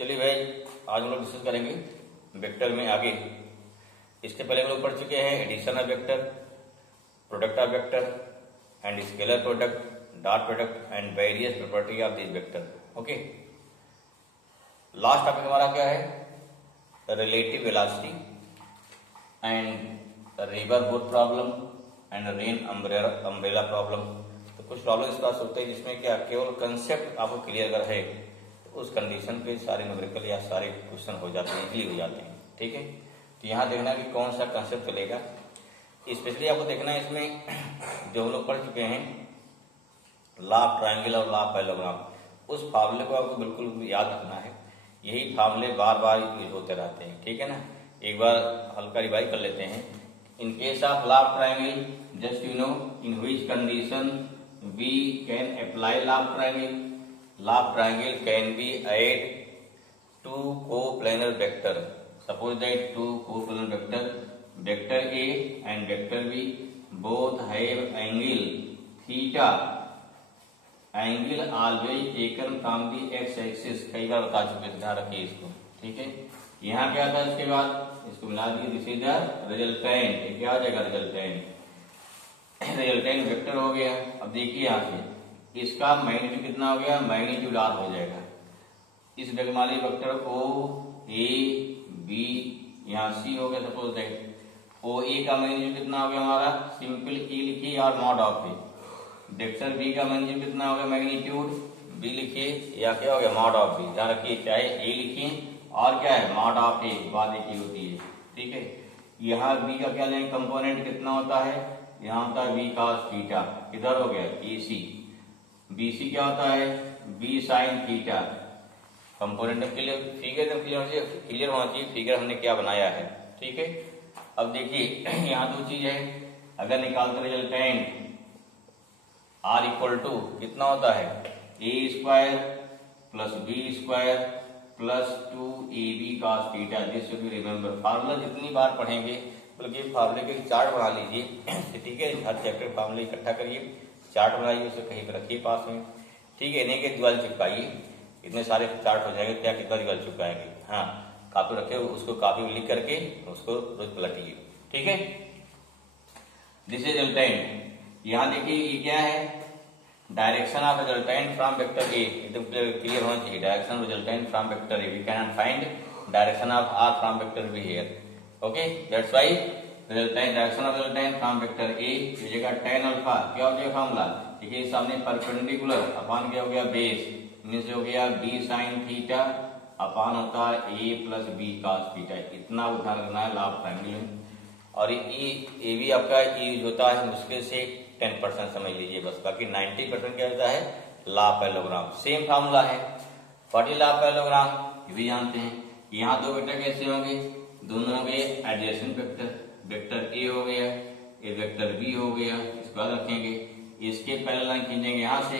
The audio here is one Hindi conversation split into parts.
चलिए भाई, आज हम लोग डिस्कस करेंगे वेक्टर में आगे। इसके पहले हम लोग पढ़ चुके हैं addition of vector, product of vector and scalar product, dot product and various property of this vector. Okay, last topic हमारा क्या है? Relative velocity and river boat problem and rain umbrella problem. तो कुछ प्रॉब्लम इस पास होते हैं जिसमें क्या केवल कंसेप्ट आपको क्लियर अगर है तो उस कंडीशन पे सारे न्यूमेरिकल या सारे क्वेश्चन हो जाते हैं, इजीली हो जाते हैं। ठीक है, तो यहाँ देखना कि कौन सा कंसेप्ट चलेगा। स्पेशली आपको देखना है इसमें जो हम लोग पढ़ चुके हैं लॉ ऑफ ट्रायंगल और लॉ ऑफ पैरेललोग्राम, उस फार्मूले को आपको बिल्कुल याद रखना है। यही फार्मूले बार बार यूज होते रहते हैं। ठीक है ना, एक बार हल्का रिवाइज कर लेते हैं। In case of law of triangle, just you know in which condition we can apply law of triangle. Law of triangle can be add two coplanar vector. Suppose that two coplanar vector, vector A and vector B, both have angle theta. Angle always taken from the x-axis. कई बार बता चुके थे, ध्यान रखिए इसको। ठीक है, यहाँ क्या था? इसके बाद इसको मिला दिए, दिस इज द रिजल्टेंट। क्या हो जाएगा? रिजल्टेंट। रिजल्टेंट वेक्टर हो गया। अब देखिए यहाँ से इसका मैग्नीट्यूड कितना हो गया? मैग्नीट्यूड आर हो जाएगा। इस vector vector O A B, यहाँ सी हो गया। सपोज दैट ओ ए का मैग्नीट्यूड कितना हो गया हमारा? सिंपल ई लिखिए और mod of A. Vector B का मैग्नीट्यूड कितना हो गया? मैग्नीट्यूड बी लिखिए या क्या हो गया? Mod of B. ध्यान रखिए, चाहे ए लिखिए और क्या है? मॉड ऑफ ए, बात एक ही होती है। ठीक है, यहाँ बी का क्या लेंगे? कंपोनेंट कितना होता है? यहाँ होता है बी cos थीटा। किधर हो गया? ए सी। BC क्या होता है? B sine theta. कंपोनेंट के लिए फिगर क्लियर होना चाहिए, फिगर हमने क्या बनाया है। ठीक है, अब देखिए यहाँ दो चीज है। अगर निकालते रिजल्टेंट R इक्वल टू कितना होता है? A square plus B square plus 2AB cos theta. This should be remember. Formula जितनी बार पढ़ेंगे बल्कि फार्मूले के चार्ट बना लीजिए। ठीक है, हर चैप्टर फार्मूले इकट्ठा करिए, चार्ट बनाइए, उसे कहीं पर रखिए पास में। ठीक है, इन्हें के दीवार चिपकाइए, इतने सारे चार्ट हो जाएंगे। क्या कितना दीवार चिपकाएंगे? हाँ, कापी रखे, उसको कापी में लिख करके उसको रोज पलटिए। ठीक है, दिस इज रिजल्टेंट। यहाँ देखिए ये क्या है? Direction of resultant from vector A. एकदम क्लियर होना चाहिए। Direction resultant from vector A, we can not find direction of R from vector B here. Okay, that's why resultant, direction of resultant from vector A जगह tan अल्फा क्या हो जाएगा फार्मूला? देखिए सामने परपेंडिकुलर अपान क्या हो गया? बेस, मींस हो गया b sin थीटा अपान होता है a plus b cos theta. इतना ध्यान रखना है लॉ ऑफ ट्रायंगल में। और ये भी आपका यूज होता है मुश्किल से 10% समझ लीजिए बस, बाकी 90% क्या होता है? Law of parallelogram. Same formula है। What is law of parallelogram? ये भी जानते हैं। यहाँ दो वेक्टर कैसे होंगे? दोनों हो गए एडजेसेंट वेक्टर। वेक्टर ए हो गया, ये वेक्टर बी हो गया। इसके बाद रखेंगे इसके पैरेलल लाइन खींचेंगे यहाँ से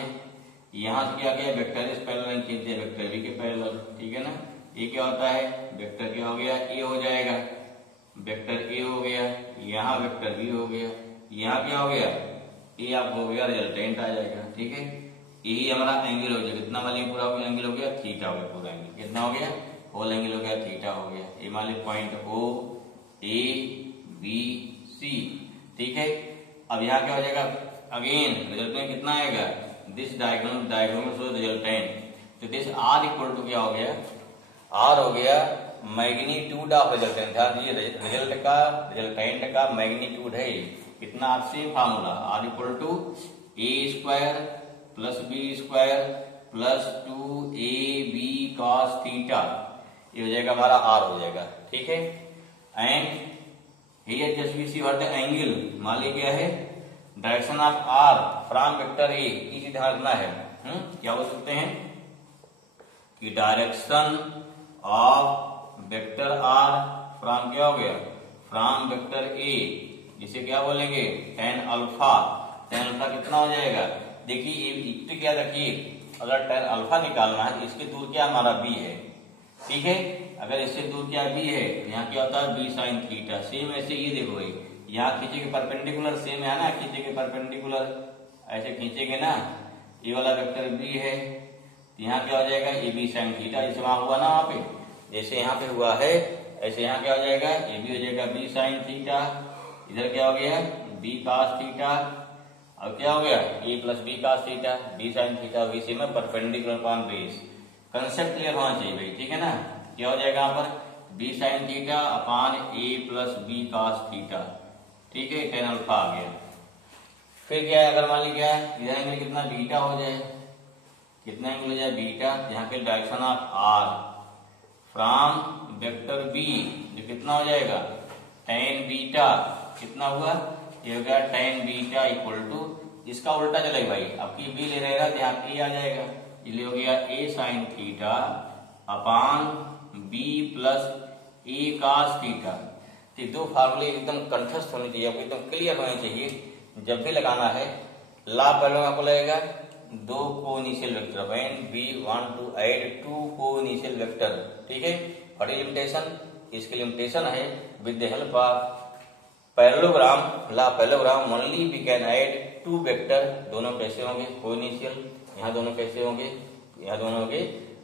क्या गया? वेक्टर इस पैरेलल लाइन खींचते हैं वेक्टर बी के पैरेलल। ठीक है ना, ये क्या होता है? वेक्टर क्या हो गया? ए हो जाएगा। वेक्टर ए हो गया, यहाँ वेक्टर बी हो गया, यहाँ क्या हो गया? ए आप हो गया, रिजल्टेंट आ जाएगा। ठीक है, यही हमारा एंगल हो जाएगा। कितना वाले पूरा एंगल हो गया? थीटा हो गया पूरा एंगल। कितना हो गया? होल एंगल हो गया, थीटा हो गया। ये मान लीजिए point O A B C. ठीक है, अब यहाँ क्या हो जाएगा? अगेन रिजल्टेंट कितना आएगा? This diagonal shows resultant. तो दिस आर इक्वल टू क्या हो गया? आर हो गया मैग्नीट्यूड ऑफ रिजल्टेंट। ध्यान दीजिए, रिजल्टेंट का मैग्नीट्यूड है कितना? आप same formula R equal to A square plus B square plus 2ab cos theta. ये हो जाएगा हमारा आर हो जाएगा। ठीक है, एंड here just we see what the angle। मान लीजिए क्या है? Direction of R from vector A. इसी ध्यान रखना है। क्या बोल सकते हैं कि direction of vector R from क्या हो गया? फ्रॉम वेक्टर ए, जिसे क्या बोलेंगे? tan alpha. tan अल्फा कितना हो जाएगा? देखिए ये क्या रखिए, अगर tan अल्फा निकालना है तो इसके दूर क्या हमारा बी है। ठीक है, अगर इससे दूर क्या बी है, यहाँ क्या होता है? B sine theta. सेम ऐसे ये देखो भाई, यहाँ खींचे के परपेंडिकुलर सेम है ना, खींचे के परपेंडिकुलर ऐसे खींचेंगे ना। ये वाला वेक्टर बी है, तो यहाँ क्या हो जाएगा, ए बी साइन थीटा, जैसे वहां हुआ ना वहां पे, जैसे यहाँ पे हुआ है ऐसे यहाँ क्या हो जाएगा, ए बी हो जाएगा बी साइन थीटा, इधर क्या हो गया बी कॉस थीटा, और क्या हो गया A plus B cos theta, B sine theta BC में perpendicular upon base. Concept clear होना चाहिए भाई, ठीक है ना। क्या हो जाएगा यहाँ पर बी साइन थीटा अपॉन ए प्लस बी कॉस थीटा, ठीक है, टेन अल्फा आ गया। फिर क्या है, अगर मान ली क्या है इधर एंगल कितना बीटा हो जाए, कितना एंगल हो जाए बीटा, यहाँ पे direction of R from vector B, जो कितना हो जाएगा टेन बीटा, कितना हुआ ये हो गया टेन बीटा इक्वल टू, इसका उल्टा चलेगा भाई, आपकी बी ले रहेगा तो यहाँ ए आ जाएगा, ये हो गया A sine theta upon B plus A cos theta. तो दो फार्मूले एकदम कंठस्थ होने चाहिए, आपको एकदम क्लियर होने चाहिए। जब भी लगाना है ला पहले आपको लगेगा दो coinitial vector, when we want to add two coinitial vector, ठीक है। व्हाट इज लिमिटेशन, इसकी लिमिटेशन है with the help of parallelogram, law parallelogram only we can add two vector, दोनों कैसे होंगे कोइनिशियल, यहाँ दोनों कैसे होंगे, यहाँ दोनों होंगे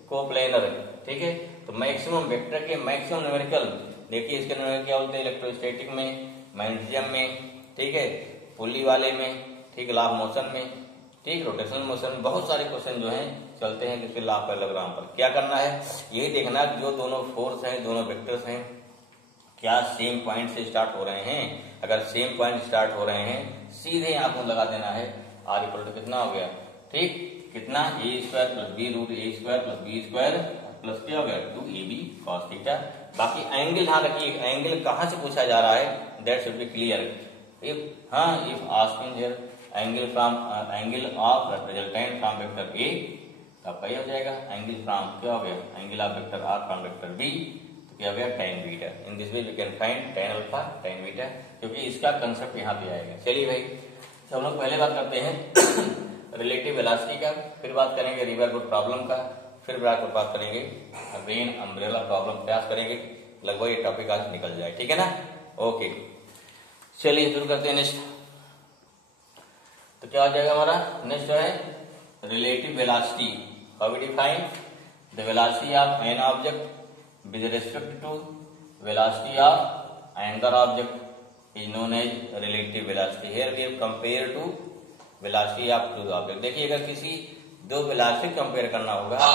कोप्लेनर, ठीक है। तो मैक्सिमम वेक्टर के मैक्सिमम न्यूमेरिकल, देखिए इसके न्यूमेरिकल क्या होते हैं इलेक्ट्रोस्टैटिक में, मैग्नेटिज्म में, ठीक है, पुली वाले में, ठीक, लॉ ऑफ मोशन में, ठीक, रोटेशनल मोशन में, बहुत सारे क्वेश्चन जो हैं चलते हैं किसके लॉ पैरेललोग्राम पर। क्या करना है, यही देखना जो दोनों फोर्स हैं, दोनों वेक्टर्स हैं, क्या सेम पॉइंट से स्टार्ट हो रहे हैं। अगर सेम पॉइंट स्टार्ट हो रहे हैं सीधे आपको लगा देना है आर इक्वल टू कितना हो गया, ठीक, कितना A square plus B root A square plus B square plus क्या हो गया two A B cos theta. बाकी एंगल ध्यान रखिए, एंगल कहां से पूछा जा रहा है that should be clear. If asking here angle from angle of resultant from vector A, आपका ये हो जाएगा एंगल फ्रॉम क्या हो गया angle of vector R from vector B, तो क्या हो गया tan beta. In this way we can find tan alpha tan beta, क्योंकि इसका कंसेप्ट यहाँ पे आएगा। चलिए भाई, तो हम लोग पहले बात करते हैं रिलेटिव वेलोसिटी का, फिर बात करेंगे रिवर बोट प्रॉब्लम का, फिर बात करेंगे रेन अम्ब्रेला प्रॉब्लम, प्रयास करेंगे लगभग ये टॉपिक आज निकल जाए, ठीक है ना। ओके, चलिए शुरू करते हैं नेक्स्ट। तो क्या हो जाएगा हमारा नेक्स्ट जो है relative velocity. How we define the velocity of an object with respect to velocity of another object is known as relative velocity. Here we have compared to velocity of two object. देखिए अगर किसी दो वेलोसिटी कंपेयर करना होगा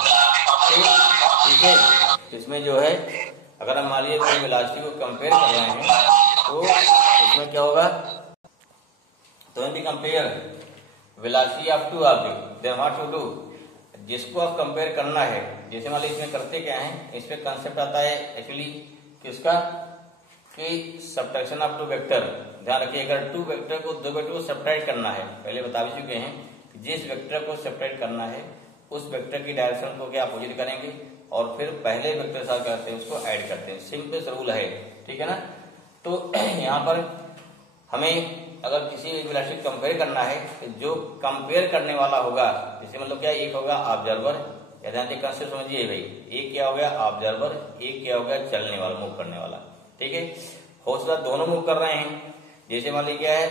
ठीक है, इसमें जो है अगर हम मान लीजिए दो वेलोसिटी को कंपेयर कर रहे हैं तो इसमें क्या होगा, तो यदि compare velocity of two object then what to do, जिसको आप कंपेयर करना है, जैसे मान लीजिए इसमें करते क्या है, इस पे कंसेप्ट आता है एक्चुअली किसका कि सब्ट्रैक्शन ऑफ टू वेक्टर। ध्यान रखिए अगर टू वेक्टर को दो वेक्टर को सब्ट्रैक्ट करना है, पहले बता भी चुके हैं जिस वेक्टर को सब्ट्रैक्ट करना है उस वेक्टर की डायरेक्शन को क्या अपोजिट करेंगे और फिर पहले वेक्टर साथ करते हैं उसको ऐड करते हैं, सिंपल रूल है, ठीक है ना। तो यहाँ पर हमें अगर किसी वेलोसिटी कंपेयर करना है तो जो कंपेयर करने वाला होगा, जैसे मतलब क्या, एक होगा ऑब्जर्वर, कंसेप्ट समझिए भाई, एक क्या हो गया ऑब्जर्वर, एक क्या हो गया चलने वाला मूव करने वाला, ठीक है। हौसला दोनों मूव कर रहे हैं, जैसे मान लीजिए क्या है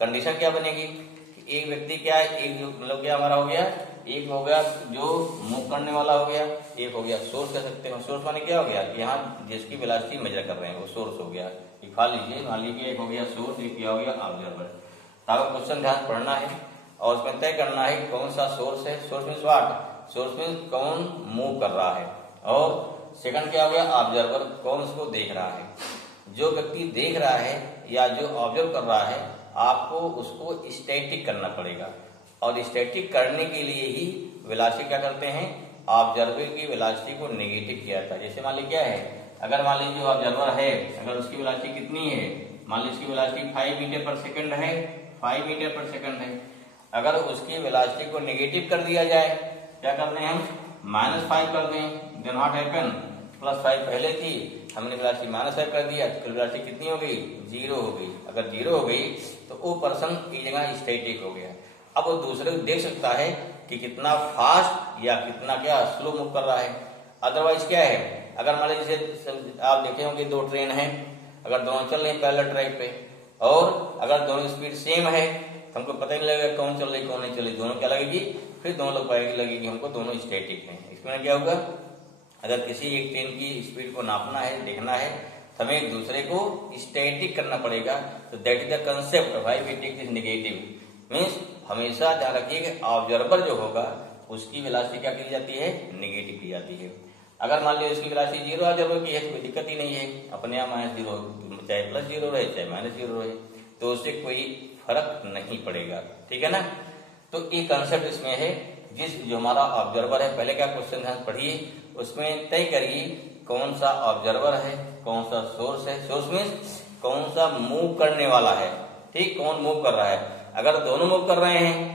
कंडीशन क्या बनेगी कि एक व्यक्ति क्या है, एक मतलब क्या हमारा हो गया, एक हो गया जो मूव करने वाला हो गया, एक हो गया सोर्स कह सकते हैं। सोर्स माने क्या हो गया, यहाँ जिसकी वेलोसिटी मेजर कर रहे हैं वो सोर्स हो गया। लिखा लीजिए, मान लीजिए एक हो गया सोर्स, एक क्या हो गया ऑब्जर्वर। आपको क्वेश्चन ध्यान पढ़ना है और उसमें तय करना है कौन सा सोर्स है, source means what, source means कौन मूव कर रहा है, और सेकंड क्या हो गया ऑब्जर्वर, कौन उसको देख रहा है। जो व्यक्ति देख रहा है या जो ऑब्जर्व कर रहा है आपको उसको स्टैटिक करना पड़ेगा, और स्टैटिक करने के लिए ही वेलोसिटी क्या करते हैं, ऑब्जर्वर की वेलोसिटी को नेगेटिव किया था। जैसे मान लीजिए क्या है, अगर मान लीजिए जो ऑब्जर्वर है अगर उसकी वेलोसिटी कितनी है, मान लीजिए उसकी वेलोसिटी 5 मीटर पर सेकंड है, 5 मीटर पर सेकंड है, अगर उसकी वेलोसिटी को नेगेटिव कर दिया जाए, क्या करते हैं हम -5 कर दें, देन व्हाट हैपन, +5 पहले थी हमने वेलोसिटी -5 कर दिया तो वेलोसिटी कितनी हो गई, 0 हो गई। अगर 0 हो गई तो वो पर्सन की जगह स्टैटिक हो गया। अब वो दूसरे को देख सकता है कि कितना फास्ट या कितना क्या स्लो मूव कर रहा है। अदरवाइज क्या है, अगर मान लीजिए आप देखे होंगे दो ट्रेन हैं, अगर दोनों चल रहे हैं पैरेलल ट्रैक पे और अगर दोनों स्पीड सेम है हमको पता नहीं लगेगा कौन चल रही कौन नहीं चल रही, दोनों क्या लगेगी, फिर दोनों लोग पाएगी लगेगी हमको दोनों स्टैटिक हैं। इसमें क्या होगा, अगर किसी एक ट्रेन की स्पीड को नापना है, देखना है, तो हमें एक दूसरे को स्टैटिक करना पड़ेगा। तो that is the concept why we take this negative. Means हमेशा ध्यान रखिए कि ऑब्जर्वर जो होगा उसकी वेलोसिटी क्या की जाती है, नेगेटिव की जाती है। अगर मान लीजिए इसकी वेलोसिटी 0 ऑब्जर्वर की है तो कोई दिक्कत ही नहीं है, अपने आप -0 चाहे +0 रहे चाहे -0 रहे, तो उससे कोई फर्क नहीं पड़ेगा। ठीक है ना। तो ये कंसेप्ट इसमें है। जो हमारा ऑब्जर्वर है, पहले क्या क्वेश्चन ध्यान पढ़िए, उसमें तय करिए कौन सा ऑब्जर्वर है, कौन सा सोर्स है। सोर्स मीन्स कौन सा मूव करने वाला है, ठीक, कौन मूव कर रहा है। अगर दोनों मूव कर रहे हैं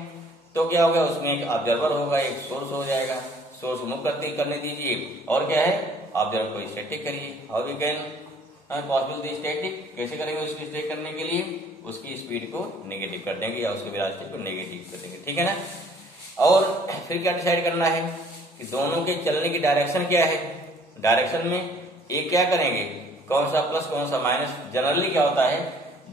तो क्या होगा, उसमें एक ऑब्जर्वर होगा एक सोर्स हो जाएगा। सोर्स मूव करने दीजिए, और क्या है, ऑब्जर्वर को स्टैटिक करिए। How we can possible the static, कैसे करेंगे उसकी स्टैटिक करने के लिए, उसकी स्पीड को नेगेटिव कर देंगे या उसकी वेलोसिटी को नेगेटिव कर देंगे। ठीक है ना। और फिर क्या डिसाइड करना है कि दोनों के चलने की डायरेक्शन क्या है। डायरेक्शन में एक क्या करेंगे, कौन सा प्लस कौन सा माइनस। जनरली क्या होता है,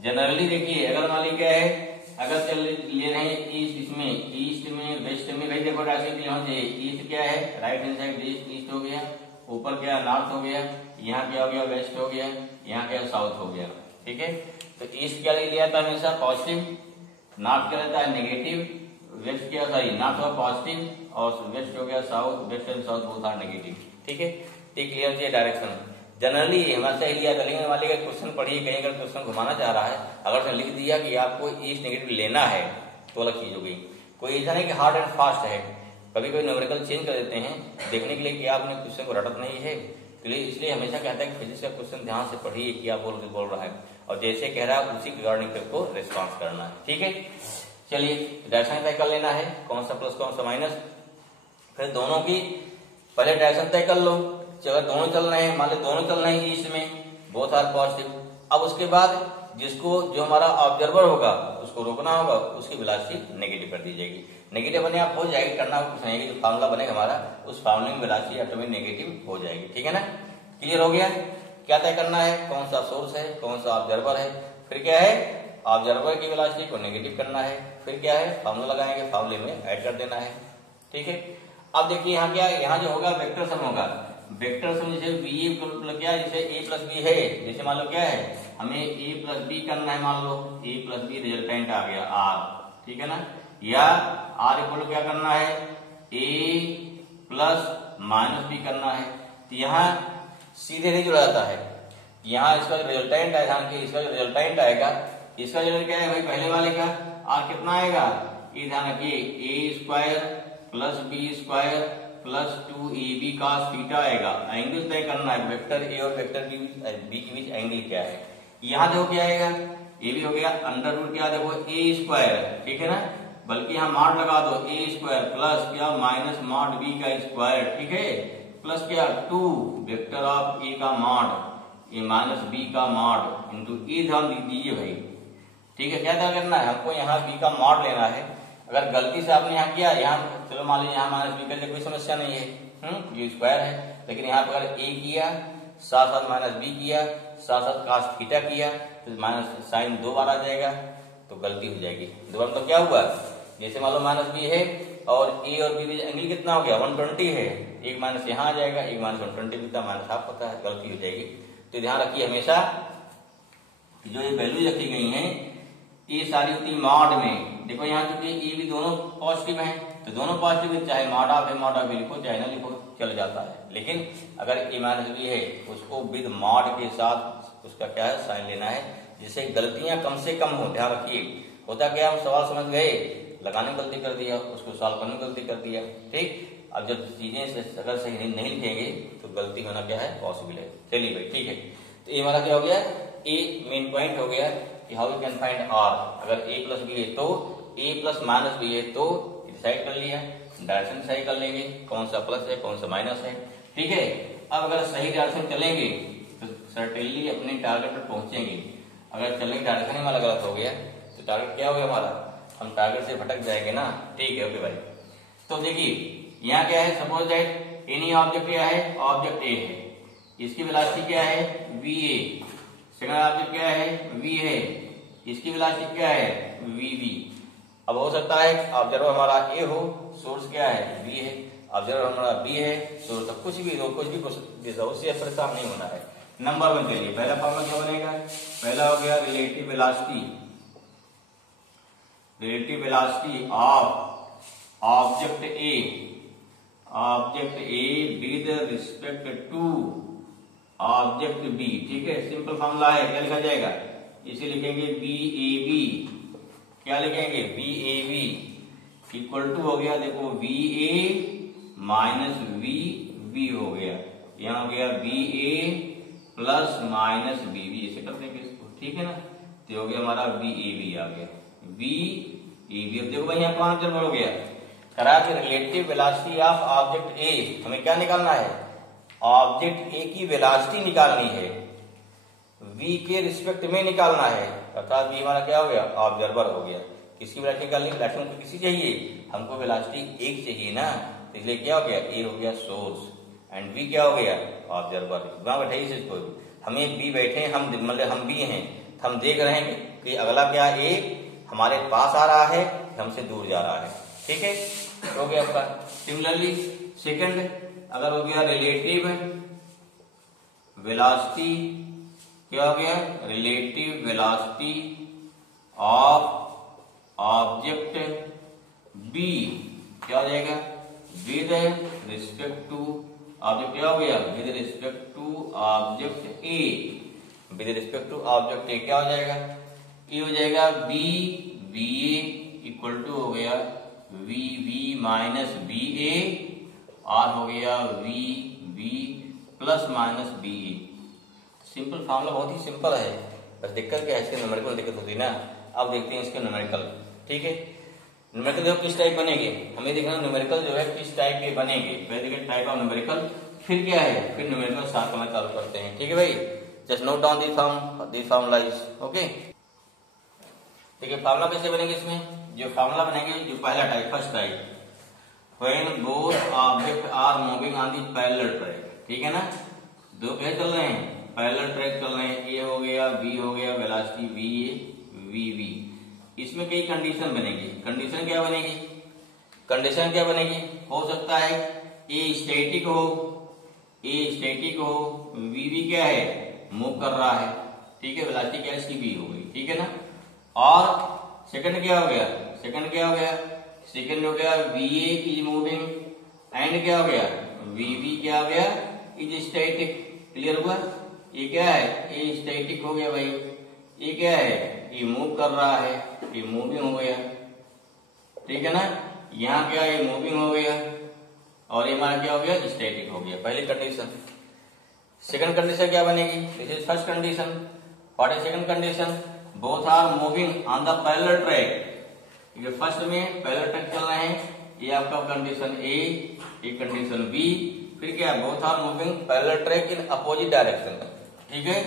जनरली देखिए अगर मान लीजिए क्या है, अगर चल ले रहे हैं ईस्ट, इसमें ईस्ट में वेस्ट में, भाई देखो ईस्ट क्या है, राइट हैंड साइड ईस्ट हो गया, ऊपर क्या नॉर्थ हो गया, यहाँ क्या हो गया वेस्ट हो गया, यहाँ क्या साउथ हो गया। ठीक है। तो ईस्ट क्या लिया था हमेशा पॉजिटिव, नॉर्थ क्या रहता है नेगेटिव, वेस्ट क्या सॉरी नॉर्थ हो पॉजिटिव और वेस्ट हो गया south, west and south both are negative. ठीक है। तो क्लियर किया डायरेक्शन जनरली हमारे से लिया था, लेकिन वाले का क्वेश्चन पढ़िए, कहीं अगर क्वेश्चन घुमाना चाह रहा है, अगर उसने लिख दिया कि आपको ईस्ट नेगेटिव लेना है तो अलग चीज हो गई। कोई ऐसा नहीं कि हार्ड एंड फास्ट है, कभी कोई न्यूमेरिकल चेंज कर देते हैं देखने के लिए कि आपने क्वेश्चन को रटत नहीं है, इसलिए हमेशा कहता है कि फिजिक्स का क्वेश्चन ध्यान से पढ़िए क्या बोल रहा है, और जैसे कह रहा है उसी के रिगार्डिंग को रिस्पॉन्स करना है। ठीक है। चलिए डायरेक्शन तय कर लेना है, कौन सा प्लस कौन सा माइनस। फिर दोनों की पहले डायरेक्शन तय कर लो, अगर दोनों चल रहे हैं, मान लो दोनों चल रहे हैं ईस्ट में, बोथ आर पॉजिटिव। अब उसके बाद जिसको जो हमारा ऑब्जर्वर होगा उसको रोकना होगा, उसकी वेलोसिटी नेगेटिव कर दी जाएगी। नेगेटिव बने आप हो जाएगी, करना कुछ नहीं, जो फार्मूला बनेगा हमारा उस फार्मूले में वेलोसिटी ऑटोमेटिक नेगेटिव हो जाएगी। ठीक है ना। क्लियर हो गया। क्या तय करना है, कौन सा सोर्स है, कौन सा ऑब्जर्वर है, फिर क्या है ऑब्जर्वर की वेलोसिटी को नेगेटिव करना है, फिर क्या है फार्मूला लगाएंगे, फार्मूले में ऐड कर देना है। ठीक है। अब देखिए यहाँ क्या, यहाँ जो होगा वेक्टर सम होगा। वेक्टर सम जैसे बी क्या, जैसे ए प्लस बी है, जैसे मान लो क्या है हमें ए प्लस बी करना है, मान लो ए प्लस बी रिजल्टेंट आ गया आर। ठीक है ना। या आर इक्वल क्या करना है, ए प्लस माइनस बी करना है। तो यहाँ सीधे नहीं जुड़ा जाता है, यहाँ इसका जो रिजल्टेंट है, ध्यान के इसका जो रिजल्टेंट आएगा, इसका रिजल्ट क्या है भाई, पहले वाले का आर कितना आएगा, ये ध्यान रखिए A square plus B square plus 2ab cos theta आएगा। एंगल तय करना है, वेक्टर ए और वेक्टर बी के बीच एंगल क्या है। यहाँ देखो क्या आएगा, ए भी हो गया अंडर रूट क्या, देखो ए स्क्वायर। ठीक है ना, बल्कि यहाँ मॉड लगा दो ए स्क्वायर प्लस क्या माइनस मॉड बी का स्क्वायर। ठीक है। प्लस क्या 2 वेक्टर ऑफ ए का मॉड ए माइनस बी का मॉड इंटू ए, ध्यान दीजिए भाई। ठीक है। क्या ध्यान करना है हमको, यहाँ बी का मॉड लेना है। अगर गलती से आपने यहाँ किया, यहाँ चलो मान लीजिए यहाँ माइनस बी कर कोई समस्या नहीं है, ये स्क्वायर है, लेकिन यहाँ पर अगर ए किया साथ साथ माइनस बी किया साथ साथ cos थीटा किया तो माइनस साइन 2 बार आ जाएगा, तो गलती हो जाएगी। 2 बार तो क्या हुआ, जैसे मान लो माइनस बी है और ए और बी बीच एंगल कितना हो गया 120 है, एक माइनस यहाँ आ जाएगा, एक माइनस 120 भी था, माइनस हाफ होता है, गलती हो जाएगी। तो ध्यान रखिए हमेशा जो ये वैल्यू रखी गई है ये सारी होती मॉड में। देखो यहाँ चूंकि ए भी दोनों पॉजिटिव हैं, तो दोनों पॉजिटिव है, चाहे मॉड ऑफ है मॉड ऑफ लिखो चाहे ना लिखो चल जाता है। लेकिन अगर ए माइनस बी है उसको विद मॉड के साथ उसका क्या है साइन लेना है, जिससे गलतियां कम से कम हो। ध्यान रखिए होता क्या, हम सवाल समझ गए, लगाने में गलती कर दिया, उसको सॉल्व करने में गलती कर दिया। ठीक। अब जब चीजें अगर सही नहीं लिखेंगे तो गलती होना क्या है पॉसिबल है। चलिए भाई ठीक है। तो ये हमारा क्या हो गया, ए मेन पॉइंट हो गया कि how you can find R. अगर ए प्लस बी है तो ए प्लस माइनस बी है तो डिसाइड कर लिया, डायरेक्शन डिसाइड कर लेंगे कौन सा प्लस है कौन सा माइनस है। ठीक है। अब अगर सही डायरेक्शन चलेंगे तो सर्टेनली अपने टारगेट पर पहुंचेंगे। अगर चलने की डायरेक्शन हमारा गलत हो गया तो टारगेट क्या हो गया हमारा, हम टारगेट से भटक जाएंगे ना। ठीक है ओके भाई। तो देखिए यहाँ क्या है, सपोज दैट एनी ऑब्जेक्ट क्या है, ऑब्जेक्ट ए है, इसकी वेलोसिटी क्या है वी ए, सेकंड ऑब्जेक्ट क्या है वी है, इसकी वेलोसिटी क्या है वी बी। अब हो सकता है ऑब्जर्वर हमारा ए हो, सोर्स क्या है बी है, ऑब्जर्वर हमारा बी है, सोर्स कुछ भी हो, कुछ भी उससे परेशान नहीं होना है। नंबर 1 के लिए पहला फॉर्मूला क्या बनेगा, पहला हो गया relative velocity of object A with respect to object B. ठीक है, सिंपल फॉर्मूला है, क्या लिखा जाएगा, इसे लिखेंगे बी ए बी, क्या लिखेंगे B A B equal to हो गया, देखो V A minus V B हो गया, यहाँ हो गया B A plus minus B B, ऐसे कर देंगे इसको, ठीक है ना, तो हो गया हमारा बी ए बी आ गया, बी ए बी। अब देखो भाई यहाँ कौन आंसर हो गया, करा कि रिलेटिव वेलोसिटी ऑफ ऑब्जेक्ट ए, हमें क्या निकालना है, ऑब्जेक्ट ए की वेलोसिटी निकालनी है, v के रिस्पेक्ट में निकालना है, अर्थात v हमारा क्या हो गया, ऑब्जर्वर हो गया। किसकी वेलोसिटी निकालनी, वेलोसिटी हमको किसी चाहिए, हमको वेलोसिटी एक चाहिए ना, तो इसलिए क्या हो गया, a हो गया सोर्स एंड v क्या हो गया, ऑब्जर्वर। वहां बैठे इसको, हमें b बैठे, हम मतलब हम b हैं, हम देख रहे हैं कि अगला क्या a हमारे पास आ रहा है, हमसे दूर जा रहा है, ठीक है, हो गया आपका। सिमिलरली सेकंड अगर हो गया रिलेटिव वेलोसिटी, क्या हो गया, relative velocity of object B, क्या हो जाएगा, विद रिस्पेक्ट टू ऑब्जेक्ट, क्या हो गया, with respect to object A, with respect to object A क्या हो जाएगा, ये हो जाएगा B B A equal to हो गया V V minus B A, और हो गया V B plus minus B A. Simple formula बहुत ही सिंपल है, बस दिक्कत क्या है, इसके न्यूमेरिकल दिक्कत होती है ना। अब देखते हैं इसके न्यूमेरिकल, ठीक है, न्यूमेरिकल जो किस टाइप बनेंगे, हमें देखना न्यूमेरिकल जो है किस टाइप के बनेंगे, पहले देखिए टाइप ऑफ न्यूमेरिकल, फिर क्या है, फिर न्यूमेरिकल साथ में चालू करते हैं, ठीक है भाई। Just note down this formula is okay. देखिए फार्मूला कैसे बनेंगे, इसमें जो फार्मूला बनेंगे, जो पहला type first type, when both object are moving on the parallel track, ठीक है ना, दो क्या चल रहे हैं, पैरेलल ट्रैक चल रहे हैं, ए हो गया बी हो गया, velocity V A V B, इसमें कई कंडीशन बनेगी। कंडीशन क्या बनेगी, कंडीशन क्या बनेगी, हो सकता है ए स्टैटिक हो, वी बी क्या है, मूव कर रहा है, ठीक है, वेलोसिटी क्या है, सी बी हो गई, ठीक है ना। और सेकंड क्या हो गया, सेकंड हो गया V A is moving and क्या हो गया, वी बी क्या हो गया, इज स्टैटिक, क्लियर हुआ, ये क्या है, ये स्टैटिक हो गया भाई, ये क्या है, ये मूव कर रहा है, ये मूविंग हो गया, ठीक है ना, यहाँ क्या है, मूविंग हो गया, और ये हमारा क्या हो गया, स्टैटिक हो गया, पहली कंडीशन। सेकंड कंडीशन क्या बनेगी, this is first condition, what is second condition, both are moving on the parallel track, first में पैरेलल ट्रैक चल रहे हैं, ये आपका कंडीशन ए, ये कंडीशन बी, फिर क्या है, both are moving parallel track in opposite direction, ठीक है,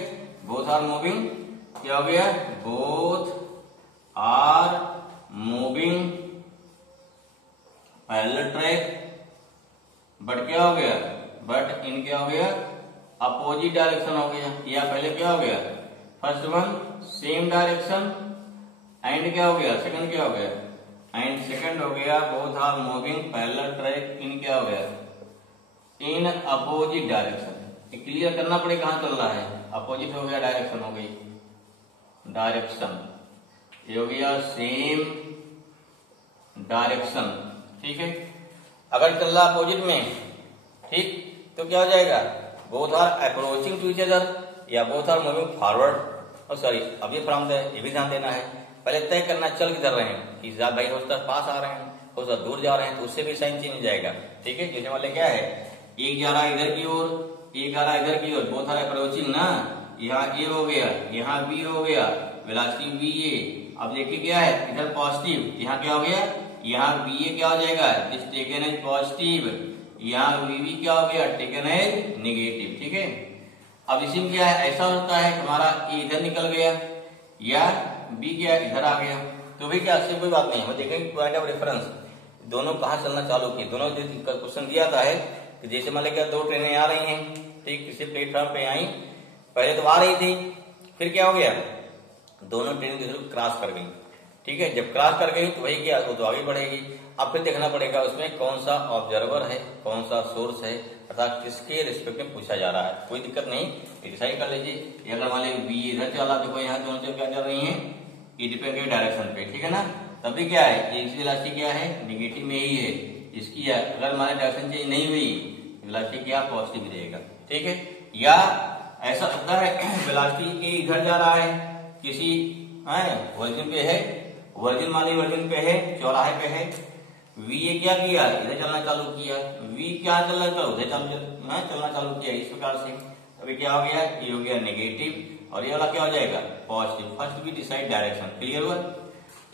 बोथ आर मूविंग क्या हो गया, both are moving parallel track, but क्या हो गया, बट इन क्या हो गया, अपोजिट डायरेक्शन हो गया, या पहले क्या हो गया, first one same direction and क्या हो गया, सेकंड क्या हो गया, एंड सेकंड हो गया both are moving parallel track in क्या हो गया, इन अपोजिट डायरेक्शन। क्लियर करना पड़ेगा कहां चल रहा है, अपोजिट हो गया, डायरेक्शन हो गई, डायरेक्शन ये हो गया सेम डायरेक्शन, ठीक है। अगर चल रहा अपोजिट में, ठीक, तो क्या हो जाएगा, both are approaching to each other, या बोथ आर मूविंग फॉरवर्ड, और सॉरी अब ये फ्रॉम ये भी ध्यान देना है, पहले तय करना चल किधर रहे हैं, कि भाई हो सकता पास आ रहे हैं, हो सकता दूर जा रहे हैं, तो उससे भी साइन चेंज हो जाएगा, ठीक है। जैसे वाले क्या है, एक जा रहा है इधर की ओर, एक आ रहा है इधर की ओर, बोथ आर अप्रोचिंग ना, यहाँ ए हो गया, यहाँ बी हो गया, वेलोसिटी बी ए, अब देखिए क्या है, इधर पॉजिटिव, यहाँ क्या हो गया, यहाँ बी ए क्या हो जाएगा, दिस टेकन एज पॉजिटिव, यहाँ वी बी क्या हो गया, टेकन एज नेगेटिव, ठीक है। अब इसी में क्या है, ऐसा होता है हमारा ए इधर निकल गया, या बी क्या इधर आ गया, तो भी क्या इससे कोई बात नहीं, हम देखेंगे पॉइंट ऑफ रेफरेंस, दोनों कहाँ चलना चालू किए, दोनों क्वेश्चन दिया था है कि जैसे मान लिया दो ट्रेनें आ रही हैं, ठीक, किसी प्लेटफॉर्म पे आई, पहले तो आ रही थी, फिर क्या हो गया, दोनों ट्रेन दूसरे को क्रॉस कर गई, ठीक है, जब क्रॉस कर गई तो वही क्या, वो तो आगे बढ़ेगी। अब फिर देखना पड़ेगा उसमें कौन सा ऑब्जर्वर है, कौन सा सोर्स है, अर्थात किसके रिस्पेक्ट में पूछा जा रहा है। कोई दिक्कत नहीं, डिसाइड कर लीजिए। अगर मान लीजिए बी इधर चला, देखो यहाँ दोनों चल क्या चल रही है, ये डिपेंड के डायरेक्शन पे, ठीक है ना। तभी क्या है, इसकी वेलोसिटी क्या है, निगेटिव में ही है इसकी है। अगर हमारे डायरेक्शन चेंज नहीं हुई, वेलोसिटी क्या पॉजिटिव रहेगा, ठीक है। या ऐसा लगता है वेलोसिटी ए इधर जा रहा है, किसी वर्जिन पे है, वर्जिन मानी वर्जिन पे है, चौराहे पे है, वी ए क्या किया, इधर चलना चालू किया, वी क्या चलना चालू, उधर चलना चालू किया, इस प्रकार से। अभी क्या हो गया, ये हो गया नेगेटिव और ये वाला क्या हो जाएगा, positive. First we decide direction, clear हुआ।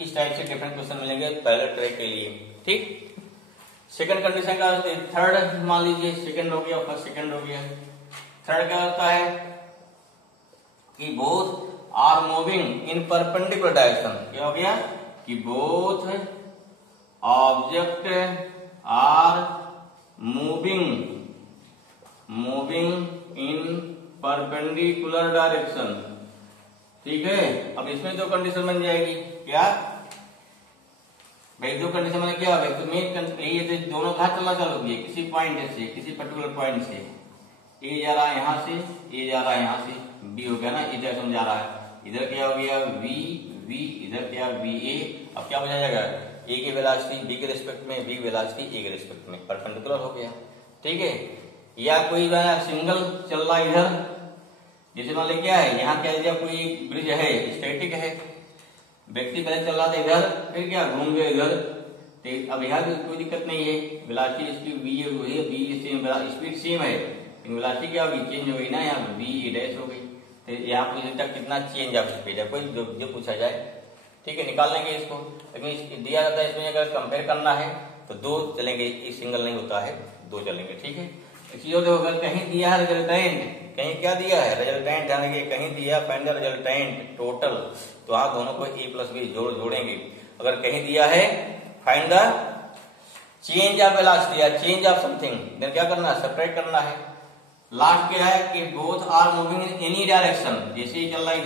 इस टाइप से डिफरेंट क्वेश्चन मिलेंगे पैरेलल ट्रैक के लिए, ठीक। सेकंड कंडीशन का थर्ड मान लीजिए, सेकंड हो गया, फर्स्ट सेकंड हो गया। थर्ड क्या होता है कि both are moving in perpendicular direction. क्या हो गया कि both object are moving in perpendicular direction, ठीक है। अब इसमें दो कंडीशन बन जाएगी, क्या भाई, दो कंडीशन में क्या होगा, तो ये दोनों कहा चलना चालू किए, किसी पॉइंट से, किसी पर्टिकुलर पॉइंट से। ए जा रहा है यहाँ से, ए जा रहा है यहाँ से, बी हो गया ना, इधर समझा रहा है, इधर क्या हो गया वी, इधर क्या वी ए। अब क्या बचा जाएगा, ए की वेलोसिटी बी के रिस्पेक्ट में, बी की वेलोसिटी ए के रिस्पेक्ट में, परपेंडिकुलर हो गया, ठीक है। या कोई सिंगल चल रहा है इधर, जैसे मान लीजिए क्या है, यहाँ क्या है, कोई ब्रिज है, स्टैटिक है, व्यक्ति पहले चल रहा था इधर, फिर क्या घूम गया इधर, तो अब यहाँ कोई दिक्कत नहीं है, वेलोसिटी इसकी वी हुई, बी सेम, स्पीड सेम है, वेलोसिटी क्या होगी, चेंज हो गई ना, यहाँ वी डैश हो गई। तो यहाँ पोजीशन तक कितना चेंज ऑफ स्पीड है, कोई जो पूछा जाए, ठीक है, निकाल लेंगे इसको। लेकिन दिया जाता है इसमें अगर कंपेयर करना है तो दो चलेंगे, एक सिंगल नहीं होता है, दो चलेंगे, ठीक है। चीजों देखो, अगर कहीं दिया है रिजल्टेंट, कहीं क्या दिया है रिजल्टेंट, यानी कि कहीं दिया फाइंड द रिजल्टेंट टोटल, तो वहां दोनों को ए प्लस बी जोड़ेंगे। अगर कहीं दिया है find the change of velocity या चेंज ऑफ समथिंग, देन क्या करना है, सेपरेट करना है। लास्ट क्या है कि both are moving in any direction, जैसे ही चल रहा है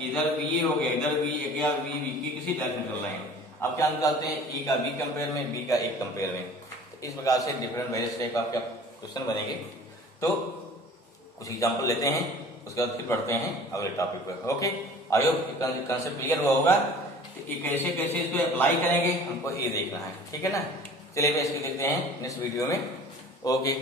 इधर बी हो गया, इधर बी क्या वी की किसी डायरेक्शन चल रहे हैं। अब क्या निकालते हैं, ए का बी कंपेयर में, बी का ए कंपेयर में। तो इस प्रकार से डिफरेंट वेरियस टाइप आपके क्वेश्चन बनेंगे। तो कुछ एग्जांपल लेते हैं, उसके बाद फिर पढ़ते हैं अगले टॉपिक पर। Okay, I hope concept clear हुआ होगा। तो ये कैसे कैसे इसको अप्लाई करेंगे हमको ये देखना है, ठीक है ना। चलिए इसको देखते हैं नेक्स्ट वीडियो में। ओके।